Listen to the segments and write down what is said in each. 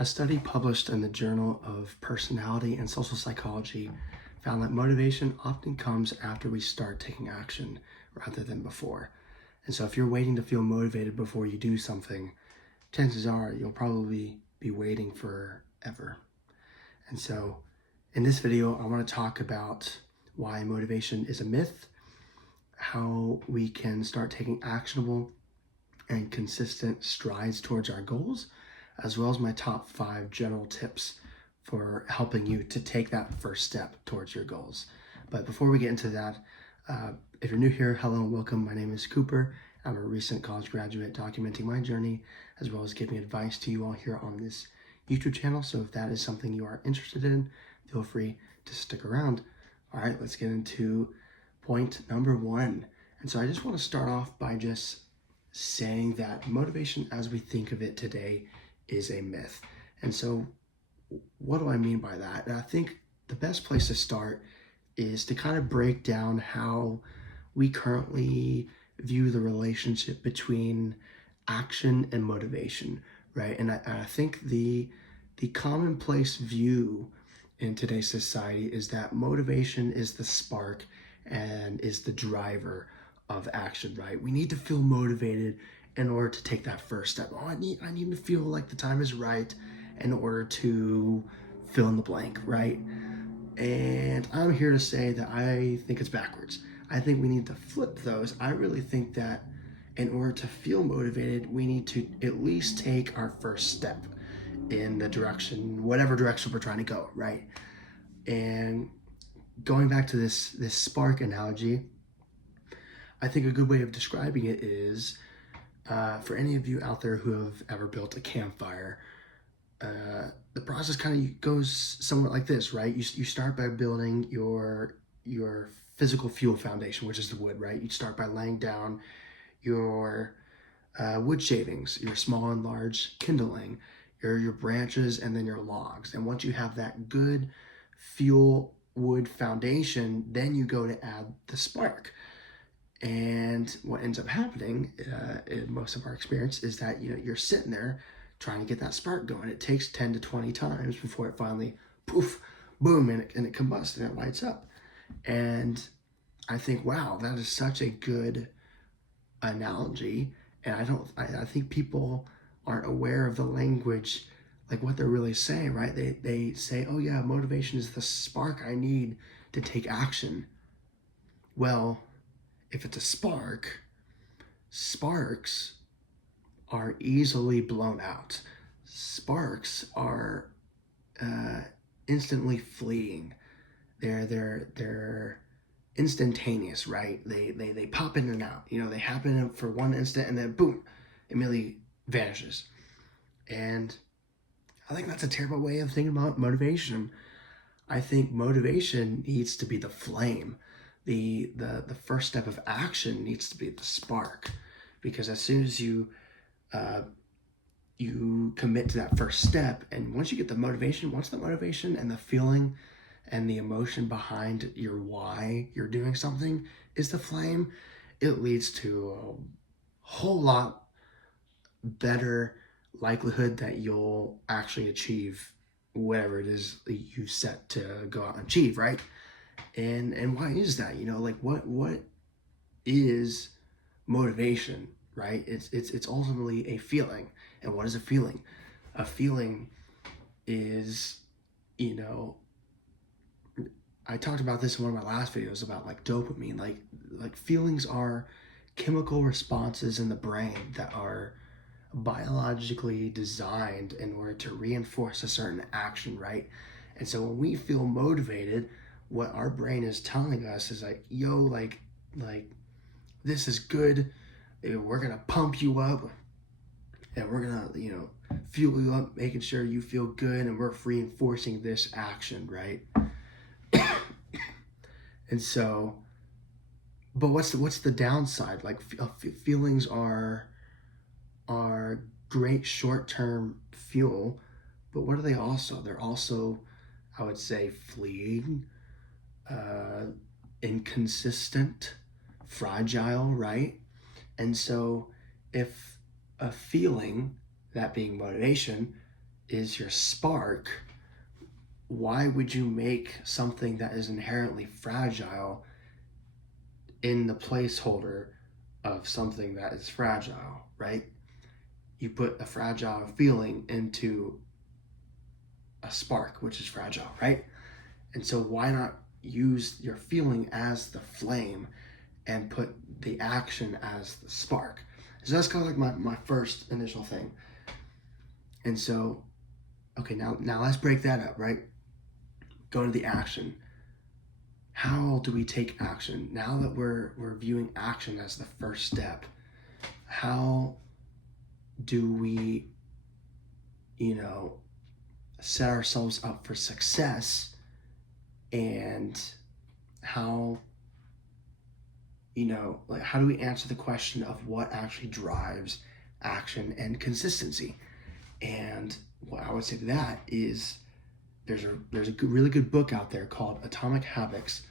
A study published in the Journal of Personality and Social Psychology found that motivation often comes after we start taking action rather than before. And so if you're waiting to feel motivated before you do something, chances are you'll probably be waiting forever. And so in this video, I want to talk about why motivation is a myth, how we can start taking actionable and consistent strides towards our goals, as well as my top 5 general tips for helping you to take that first step towards your goals. But before we get into that, if you're new here, hello and welcome. My name is Cooper. I'm a recent college graduate documenting my journey, as well as giving advice to you all here on this YouTube channel. So if that is something you are interested in, feel free to stick around. All right, let's get into point number 1. And so I just want to start off by just saying that motivation as we think of it today is a myth. And so what do I mean by that? And I think the best place to start is to kind of break down how we currently view the relationship between action and motivation, right? And I think the commonplace view in today's society is that motivation is the spark and is the driver of action, right? We need to feel motivated in order to take that first step. Oh, I need to feel like the time is right in order to fill in the blank, right? And I'm here to say that I think it's backwards. I think we need to flip those. I really think that in order to feel motivated, we need to at least take our first step in the direction, whatever direction we're trying to go, right? And going back to this spark analogy, I think a good way of describing it is, for any of you out there who have ever built a campfire, the process kind of goes somewhat like this, right? You start by building your physical fuel foundation, which is the wood, right? You start by laying down your wood shavings, your small and large kindling, your branches, and then your logs. And once you have that good fuel wood foundation, then you go to add the spark. And what ends up happening in most of our experience is that you're sitting there trying to get that spark going. It takes 10 to 20 times before it finally poof, boom, and it combusts and it lights up. And I think, wow, that is such a good analogy. And I think people aren't aware of the language, like what they're really saying, right? They say, oh yeah, motivation is the spark I need to take action. Well, if it's a spark, sparks are easily blown out. Sparks are instantly fleeing. They're instantaneous, right? They pop in and out. They happen for one instant and then boom, immediately vanishes. And I think that's a terrible way of thinking about motivation. I think motivation needs to be the flame. The first step of action needs to be the spark, because as soon as you commit to that first step, and once you get the motivation, once the motivation and the feeling and the emotion behind your why you're doing something is the flame, it leads to a whole lot better likelihood that you'll actually achieve whatever it is that you set to go out and achieve, right? And why is that? Like what is motivation, right? It's ultimately a feeling. And what is a feeling? A feeling is, I talked about this in one of my last videos about like dopamine. Like feelings are chemical responses in the brain that are biologically designed in order to reinforce a certain action, right? And so when we feel motivated, what our brain is telling us is like, yo, like this is good. We're gonna pump you up, and we're gonna fuel you up, making sure you feel good, and we're reinforcing this action, right? And so, but what's the downside? Like feelings are great short-term fuel, but what are they also? They're also, I would say, fleeting, inconsistent, fragile, right? And so if a feeling, that being motivation, is your spark, why would you make something that is inherently fragile in the placeholder of something that is fragile, right? You put a fragile feeling into a spark, which is fragile, right? And so why not use your feeling as the flame and put the action as the spark? So that's kind of like my first initial thing. And so, okay, now let's break that up, right? Go to the action. How do we take action? Now that we're viewing action as the first step, how do we, set ourselves up for success, and how how do we answer the question of what actually drives action and consistency? And what I would say to that is there's a really good book out there called Atomic Habits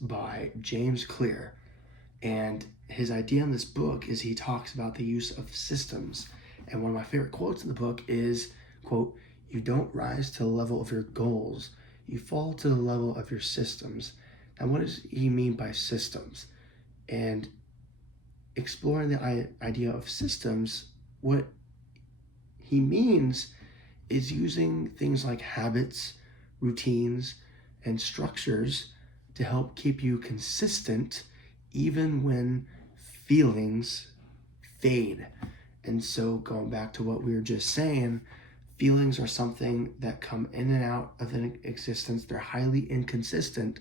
by James Clear. And his idea in this book is he talks about the use of systems. And one of my favorite quotes in the book is, quote, "You don't rise to the level of your goals, you fall to the level of your systems." Now, what does he mean by systems? And exploring the idea of systems, what he means is using things like habits, routines, and structures to help keep you consistent even when feelings fade. And so going back to what we were just saying, feelings are something that come in and out of an existence. They're highly inconsistent.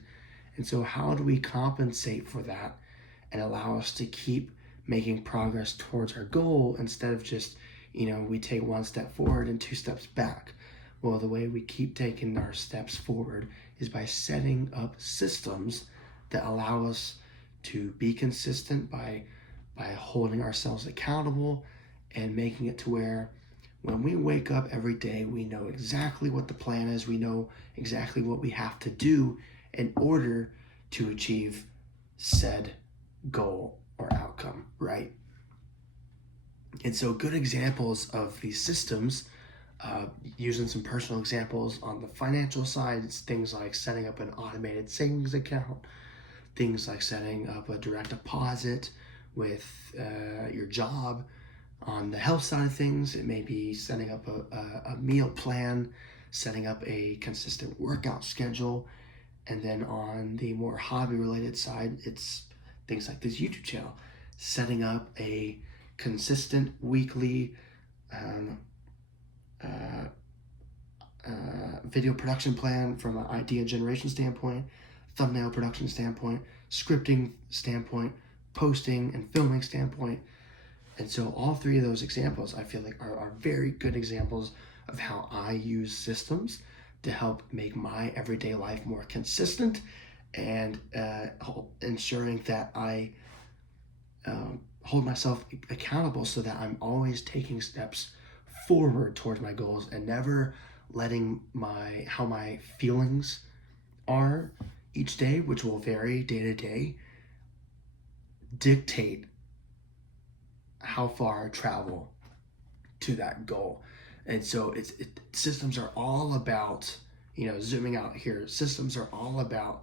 And so how do we compensate for that and allow us to keep making progress towards our goal instead of just, we take one step forward and 2 steps back? Well, the way we keep taking our steps forward is by setting up systems that allow us to be consistent by holding ourselves accountable and making it to where when we wake up every day, we know exactly what the plan is. We know exactly what we have to do in order to achieve said goal or outcome, right? And so good examples of these systems, using some personal examples on the financial side, it's things like setting up an automated savings account, things like setting up a direct deposit with your job. On the health side of things, it may be setting up a meal plan, setting up a consistent workout schedule. And then on the more hobby-related side, it's things like this YouTube channel, setting up a consistent weekly video production plan from an idea generation standpoint, thumbnail production standpoint, scripting standpoint, posting and filming standpoint. And so all three of those examples I feel like are very good examples of how I use systems to help make my everyday life more consistent and ensuring that I hold myself accountable so that I'm always taking steps forward towards my goals and never letting how my feelings are each day, which will vary day to day, dictate how far I travel to that goal. And so systems are all about, zooming out here, systems are all about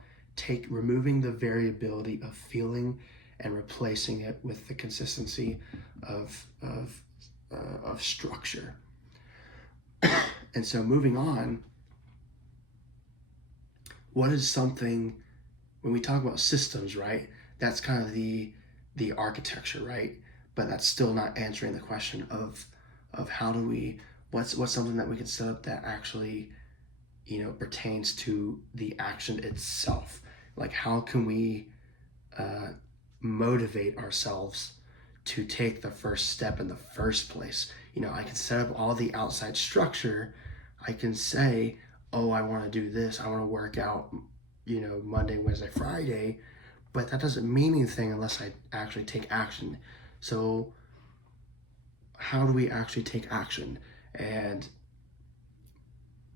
removing the variability of feeling and replacing it with the consistency of structure. And so moving on, what is something, when we talk about systems, right, that's kind of the architecture, right? But that's still not answering the question of how do we, what's something that we can set up that actually, pertains to the action itself. Like how can we motivate ourselves to take the first step in the first place? I can set up all the outside structure. I can say, oh, I want to do this. I want to work out, Monday, Wednesday, Friday, but that doesn't mean anything unless I actually take action. So how do we actually take action? And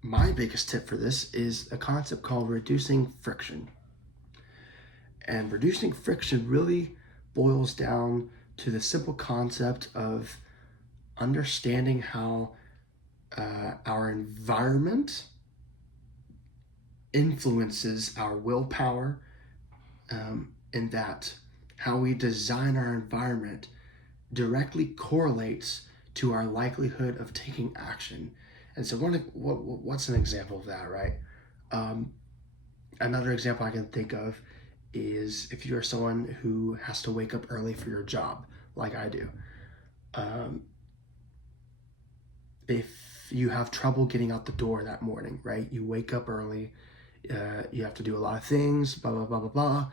my biggest tip for this is a concept called reducing friction. And reducing friction really boils down to the simple concept of understanding how our environment influences our willpower, in that how we design our environment directly correlates to our likelihood of taking action. And so, what's an example of that, right? Another example I can think of is if you're someone who has to wake up early for your job, like I do. If you have trouble getting out the door that morning, right? You wake up early, you have to do a lot of things, blah, blah, blah, blah, blah,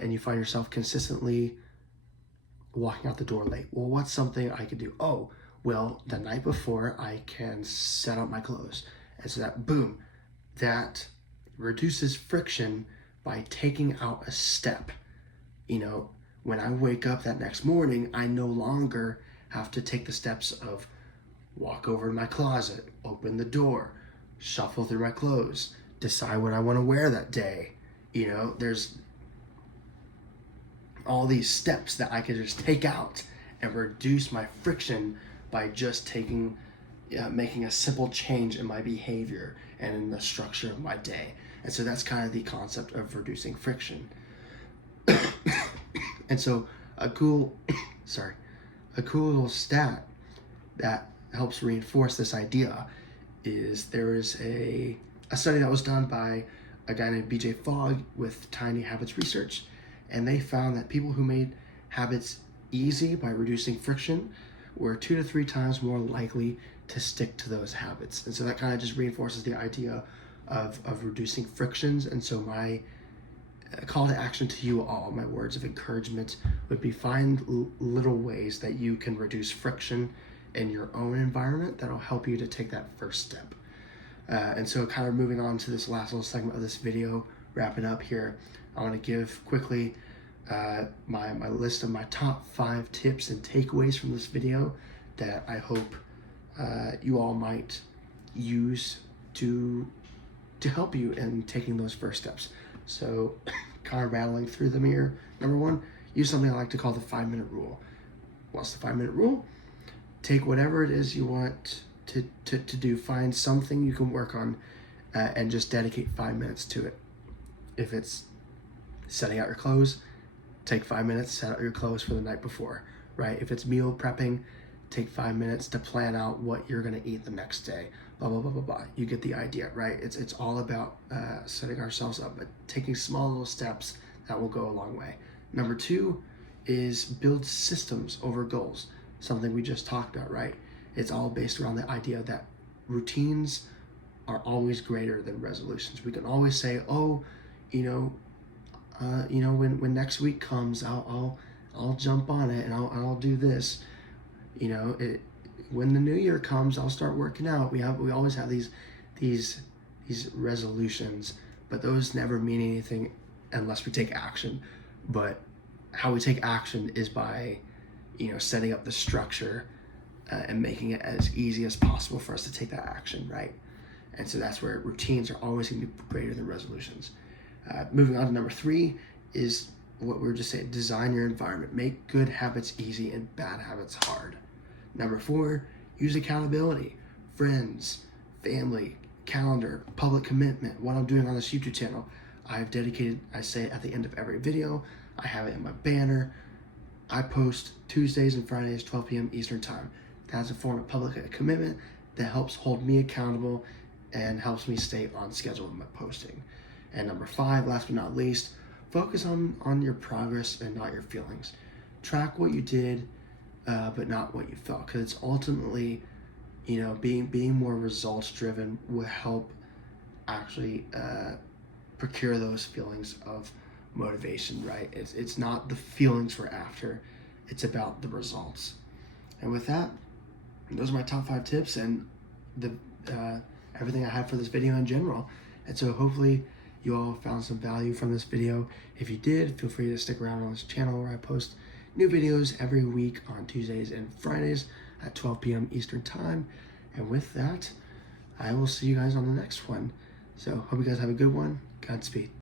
and you find yourself consistently walking out the door late. Well, what's something I could do? Oh, well, the night before I can set up my clothes. And so that, boom, that reduces friction by taking out a step. When I wake up that next morning, I no longer have to take the steps of walk over to my closet, open the door, shuffle through my clothes, decide what I want to wear that day. There's all these steps that I could just take out and reduce my friction by just making a simple change in my behavior and in the structure of my day. And so that's kind of the concept of reducing friction. And so a cool little stat that helps reinforce this idea is there is a study that was done by a guy named BJ Fogg with Tiny Habits Research, and they found that people who made habits easy by reducing friction were 2 to 3 times more likely to stick to those habits. And so that kind of just reinforces the idea of reducing frictions. And so my call to action to you all, my words of encouragement would be find little ways that you can reduce friction in your own environment that'll help you to take that first step. And so kind of moving on to this last little segment of this video, wrapping up here, I want to give quickly my list of my top 5 tips and takeaways from this video that I hope you all might use to help you in taking those first steps. So kind of rattling through them here. Number 1, use something I like to call the 5-minute rule. What's the 5-minute rule? Take whatever it is you want to do. Find something you can work on and just dedicate 5 minutes to it. If it's setting out your clothes, take 5 minutes, set out your clothes for the night before, right? If it's meal prepping, take 5 minutes to plan out what you're gonna eat the next day, blah, blah, blah, blah, blah. You get the idea, right? It's all about setting ourselves up, but taking small little steps that will go a long way. Number 2 is build systems over goals, something we just talked about, right? It's all based around the idea that routines are always greater than resolutions. We can always say, oh, when next week comes, I'll jump on it and I'll do this. When the new year comes, I'll start working out. We always have these resolutions, but those never mean anything unless we take action. But how we take action is by, setting up the structure and making it as easy as possible for us to take that action, right? And so that's where routines are always going to be greater than resolutions. Moving on to number 3 is what we were just saying, design your environment. Make good habits easy and bad habits hard. Number 4, use accountability. Friends, family, calendar, public commitment. What I'm doing on this YouTube channel, I've dedicated, I say it at the end of every video, I have it in my banner. I post Tuesdays and Fridays, 12 p.m. Eastern time. That's a form of public commitment that helps hold me accountable and helps me stay on schedule with my posting. And number 5, last but not least, focus on your progress and not your feelings. Track what you did, but not what you felt, because it's ultimately, being more results driven will help actually procure those feelings of motivation, right? It's not the feelings we're after, it's about the results. And with that, those are my top 5 tips and the everything I have for this video in general. And so hopefully you all found some value from this video. If you did, feel free to stick around on this channel where I post new videos every week on Tuesdays and Fridays at 12 p.m. Eastern time. And with that, I will see you guys on the next one. So hope you guys have a good one. Godspeed.